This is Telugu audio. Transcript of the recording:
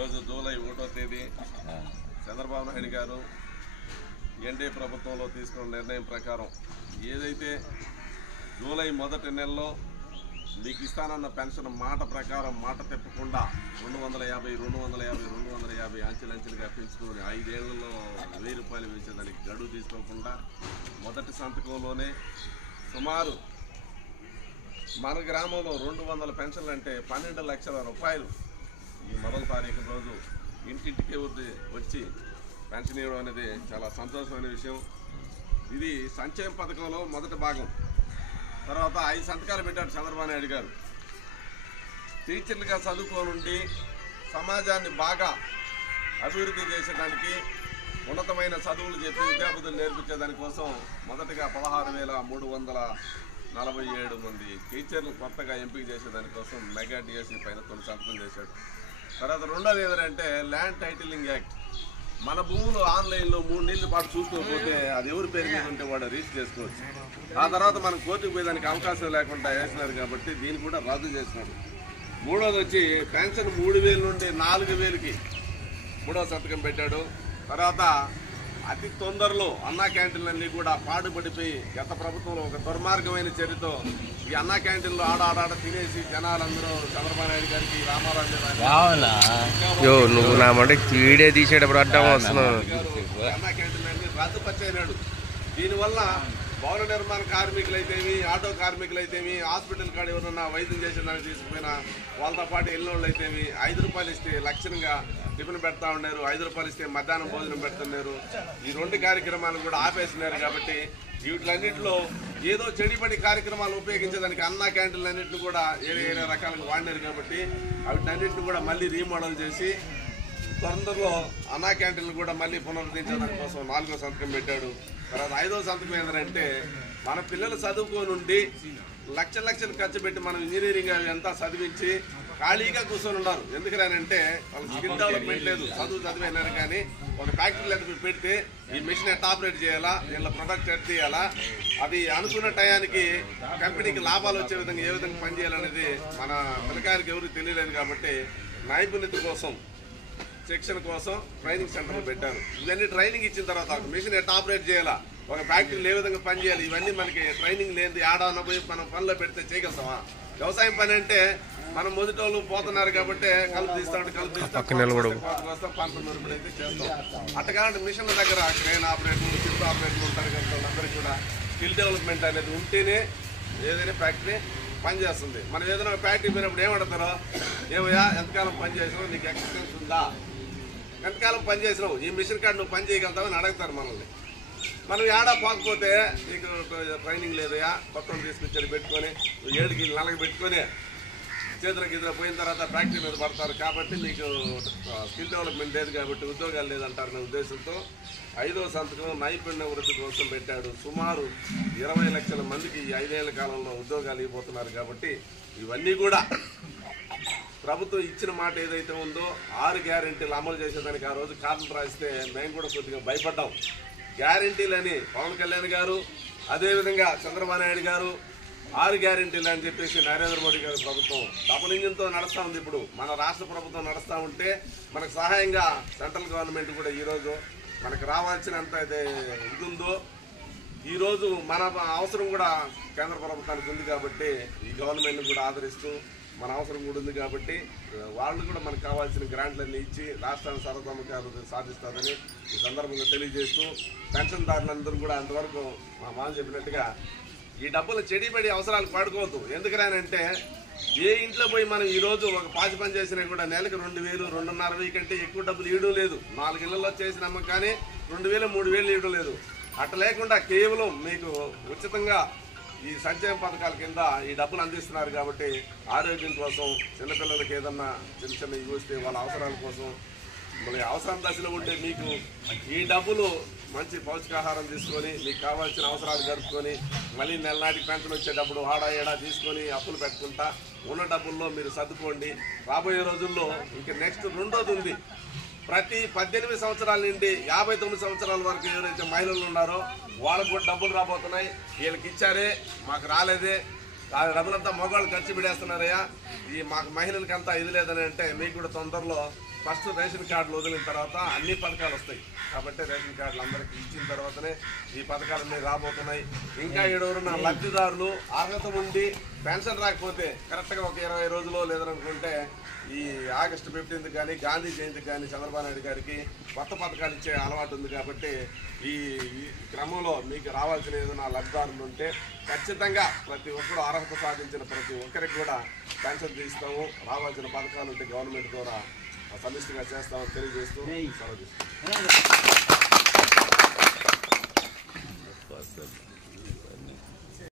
ఈరోజు జూలై 1వ తేదీ చంద్రబాబు నాయుడు గారు ఎన్డీఏ ప్రభుత్వంలో తీసుకున్న నిర్ణయం ప్రకారం ఏదైతే జూలై మొదటి నెలలో మీకు ఇస్తానన్న పెన్షన్ మాట ప్రకారం మాట తెప్పకుండా 250 అంచెలంచెలుగా పెంచుకొని 5 ఏళ్లలో 1000 రూపాయలు వేసేదానికి గడువు తీసుకోకుండా మొదటి సంతకంలోనే సుమారు మన గ్రామంలో 200 పెన్షన్లు అంటే 12 లక్షల రూపాయలు ఈ మొదటి తారీఖు రోజు ఇంటింటికి వచ్చి పెన్షన్ ఇవ్వడం అనేది చాలా సంతోషమైన విషయం. ఇది సంక్షేమ పథకంలో మొదటి భాగం. తర్వాత 5 సంతకాలు పెట్టాడు చంద్రబాబు నాయుడు గారు. టీచర్లుగా చదువుకోనుండి సమాజాన్ని బాగా అభివృద్ధి చేసేదానికి ఉన్నతమైన చదువులు చెప్పి విద్యాబుద్ధులు నేర్పించేదానికోసం మొదటగా 16,347 మంది టీచర్లు కొత్తగా ఎంపిక చేసేదానికోసం మెగా డిఎస్సి పైన కొన్ని సంతకం చేశాడు. తర్వాత రెండోది ఏంటంటే ల్యాండ్ టైటిలింగ్ యాక్ట్. మన భూములు ఆన్లైన్లో 3 నెలల పాటు చూసుకోకపోతే అది ఎవరి పేరు మీద ఉంటే వాడు రిజిస్టర్ చేసుకోవచ్చు. ఆ తర్వాత మనం కోర్టుకు పోయేదానికి అవకాశం లేకుండా వేసినారు కాబట్టి దీన్ని కూడా రద్దు చేసినాడు. మూడోది వచ్చి పెన్షన్ 3,000 నుండి 4,000కి మూడో సంతకం పెట్టాడు. తర్వాత అతి తొందరలో అన్నా క్యాంటీన్లన్నీ కూడా పాడుపడిపోయి గత ప్రభుత్వంలో ఒక దుర్మార్గమైన చర్యతో ఈ అన్నా క్యాంటీన్లో ఆడాడ తినేసి జనాలందరూ చంద్రబాబు నాయుడు గారికి రామారావు అన్నా క్యాంటీన్లన్నీ రద్దుపరిచాడు. దీనివల్ల భవన నిర్మాణ కార్మికులైతేమి, ఆటో కార్మికులైతేమి, హాస్పిటల్ కాడ ఎవరన్నా వైద్యం చేసేదానికి తీసుకుపోయినా వాళ్ళతో పాటు వెళ్ళినోళ్ళు అయితేమి 5 రూపాయలు ఇస్తే లక్షణంగా టిఫిన్ పెడతా ఉన్నారు, 5 రూపాయలు ఇస్తే మధ్యాహ్నం భోజనం పెడుతున్నారు. ఈ 2 కార్యక్రమాలు కూడా ఆపేసినారు. కాబట్టి వీటిలన్నింటిలో ఏదో చెడిపడి కార్యక్రమాలు ఉపయోగించేదానికి అన్నా క్యాంటీన్లన్నింటిని కూడా ఏరే రకాలుగా వాడినారు. కాబట్టి వీటన్నింటిని కూడా మళ్ళీ రీమోడల్ చేసి తొందరలో అన్నా క్యాంటీన్లు కూడా మళ్ళీ పునరుద్ధరించడానికి కోసం 4వ సంతకం పెట్టాడు. తర్వాత 5వ సంతకం ఏంటంటే మన పిల్లలు చదువుకోనుండి లక్షలు ఖర్చు పెట్టి మనం ఇంజనీరింగ్ అవి అంతా చదివించి ఖాళీగా కూర్చొని ఉన్నారు. ఎందుకనంటే వాళ్ళకి స్కిల్ డెవలప్మెంట్ లేదు, చదువు చదివినారు. కానీ ఒక ఫ్యాక్టరీలో పెడితే ఈ మిషన్ ఎట్లా ఆపరేట్ చేయాలా, వీళ్ళ ప్రొడక్ట్ ఎట్ చేయాలా, అది అనుకున్న టయానికి కంపెనీకి లాభాలు వచ్చే విధంగా ఏ విధంగా పనిచేయాలనేది మన పిల్లకాయలకి ఎవరికి తెలియలేదు. కాబట్టి నైపుణ్యత కోసం శిక్షణ కోసం ట్రైనింగ్ సెంటర్లు పెట్టారు. ఇవన్నీ ట్రైనింగ్ ఇచ్చిన తర్వాత ఒక మిషన్ ఎట్లా ఆపరేట్ చేయాలా, ఒక ఫ్యాక్టరీలో ఏ విధంగా పనిచేయాలి, ఇవన్నీ మనకి ట్రైనింగ్ లేని ఆడాన పోయి మనం పనిలో పెడితే చేయగలుగుతామా? వ్యవసాయం పని అంటే మనం మొదటి పోతున్నారు కాబట్టి కలుపు తీస్తాం పంట నూరుబడి అయితే చేస్తాం. అట్టగానే మిషన్ల దగ్గర క్రెయిన్ ఆపరేటర్లు, షిప్ ఆపరేటర్లు ఉంటారు కదా, వాళ్ళందరికీ కూడా స్కిల్ డెవలప్మెంట్ అనేది ఉంటేనే ఏదైనా ఫ్యాక్టరీ పనిచేస్తుంది. మనం ఏదైనా ఫ్యాక్టరీ పోయినప్పుడు ఏమంటారో, ఏమయ్యా ఎంతకాలం పని చేసినావు, నీకు ఎక్స్పీరియన్స్ ఉందా, ఎంతకాలం పని చేసినావు, ఈ మిషన్ కార్డు నువ్వు పని చేయగలుగుతావని అడుగుతారు మనల్ని. మనం ఏడా పోకపోతే నీకు ట్రైనింగ్ లేదయా, కొత్తలు తీసుకొచ్చి పెట్టుకొని 7 నెలలకు పెట్టుకొని చేతులకు ఇద్దరు పోయిన తర్వాత ఫ్యాక్టరీ మీద పడతారు. కాబట్టి నీకు స్కిల్ డెవలప్మెంట్ లేదు కాబట్టి ఉద్యోగాలు లేదంటారనే ఉద్దేశంతో 5వ సంతకం నైపుణ్య వృద్ధి కోసం పెట్టాడు. సుమారు 20 లక్షల మందికి ఈ 5 ఏళ్ల కాలంలో ఉద్యోగాలు ఇవ్వబోతున్నారు. కాబట్టి ఇవన్నీ కూడా ప్రభుత్వం ఇచ్చిన మాట ఏదైతే ఉందో 6 గ్యారెంటీలు అమలు చేసేదానికి ఆ రోజు కారణం రాస్తే మేము కూడా కొద్దిగా భయపడ్డాం. గ్యారెంటీలని పవన్ కళ్యాణ్ గారు, అదేవిధంగా చంద్రబాబు నాయుడు గారు 6 గ్యారెంటీలు అని చెప్పేసి నరేంద్ర మోడీ గారి ప్రభుత్వం డబుల్ ఇంజిన్తో నడుస్తూ ఉంది. ఇప్పుడు మన రాష్ట్ర ప్రభుత్వం నడుస్తూ ఉంటే మనకు సహాయంగా సెంట్రల్ గవర్నమెంట్ కూడా ఈరోజు మనకు రావాల్సినంత ఇది ఉందో ఈరోజు మన అవసరం కూడా కేంద్ర ప్రభుత్వానికి ఉంది. కాబట్టి ఈ గవర్నమెంట్ని కూడా ఆదరిస్తూ మన అవసరం కూడా ఉంది. కాబట్టి వాళ్ళు కూడా మనకు కావాల్సిన గ్రాంట్లన్నీ ఇచ్చి రాష్ట్రాన్ని సర్వతోముఖాభివృద్ధి సాధిస్తుందని ఈ సందర్భంగా తెలియజేస్తూ పెన్షన్దారులందరూ కూడా అంతవరకు మా మామ చెప్పినట్టుగా ఈ డబ్బులు చెడిపడి అవసరాలకు పడుకోవద్దు. ఎందుకనంటే ఏ ఇంట్లో పోయి మనం ఈరోజు ఒక పాచి పని చేసినా కూడా నెలకు 2,000, 2,500 కంటే ఎక్కువ డబ్బులు ఇవ్వడం లేదు. 4 ఇళ్లలో చేసినాము కానీ 2,000, 3,000 ఇవ్వడం లేదు. అట్లా లేకుండా కేవలం మీకు ఉచితంగా ఈ సంక్షేమ పథకాల కింద ఈ డబ్బులు అందిస్తున్నారు. కాబట్టి ఆరోగ్యం కోసం, చిన్నపిల్లలకి ఏదన్నా చిన్న చూస్తే వాళ్ళ అవసరాల కోసం మళ్ళీ అవసరం దశలో ఉంటే మీకు ఈ డబ్బులు మంచి పౌష్టికాహారం తీసుకొని మీకు కావాల్సిన అవసరాలు గడుపుకొని మళ్ళీ నెలనాటికి పెన్షన్ వచ్చేటప్పుడు ఏడా తీసుకొని అప్పులు పెట్టుకుంటా ఉన్న డబ్బుల్లో మీరు సర్దుకోండి. రాబోయే రోజుల్లో ఇంక నెక్స్ట్ రెండోది ఉంది. ప్రతి 18 సంవత్సరాల నుండి 59 సంవత్సరాల వరకు ఎవరైతే మహిళలు ఉన్నారో వాళ్ళకు కూడా డబ్బులు రాబోతున్నాయి. వీళ్ళకి ఇచ్చారే, మాకు రాలేదే, డబ్బులంతా మగవాళ్ళు ఖర్చు పెడేస్తున్నారయ్యా, ఈ మాకు మహిళలకి అంతా ఇది లేదని అంటే మీకు కూడా తొందరలో ఫస్ట్ రేషన్ కార్డులు వదిలిన తర్వాత అన్ని పథకాలు వస్తాయి కాబట్టి రేషన్ కార్డులు అందరికి ఇచ్చిన తర్వాతనే ఈ పథకాలన్నీ రాబోతున్నాయి. ఇంకా ఏడుగురున్న లబ్ధిదారులు అర్హత ఉండి పెన్షన్ రాకపోతే కరెక్ట్గా ఒక 20 రోజులు లేదనుకుంటే ఈ ఆగస్టు 15th కానీ గాంధీ జయంతికి కానీ చంద్రబాబు నాయుడు గారికి కొత్త పథకాలు ఇచ్చే అలవాటు ఉంది కాబట్టి ఈ క్రమంలో మీకు రావాల్సిన ఏదైనా లబ్ధిదారులు ఉంటే ఖచ్చితంగా ప్రతి ఒక్కరు అర్హత సాధించిన ప్రతి ఒక్కరికి కూడా పెన్షన్ తీస్తాము. రావాల్సిన పథకాలు ఉంటే గవర్నమెంట్ ద్వారా సమిష్టిగా చేస్తామని తెలియజేస్తూ సెలవు తీసుకుంటాం.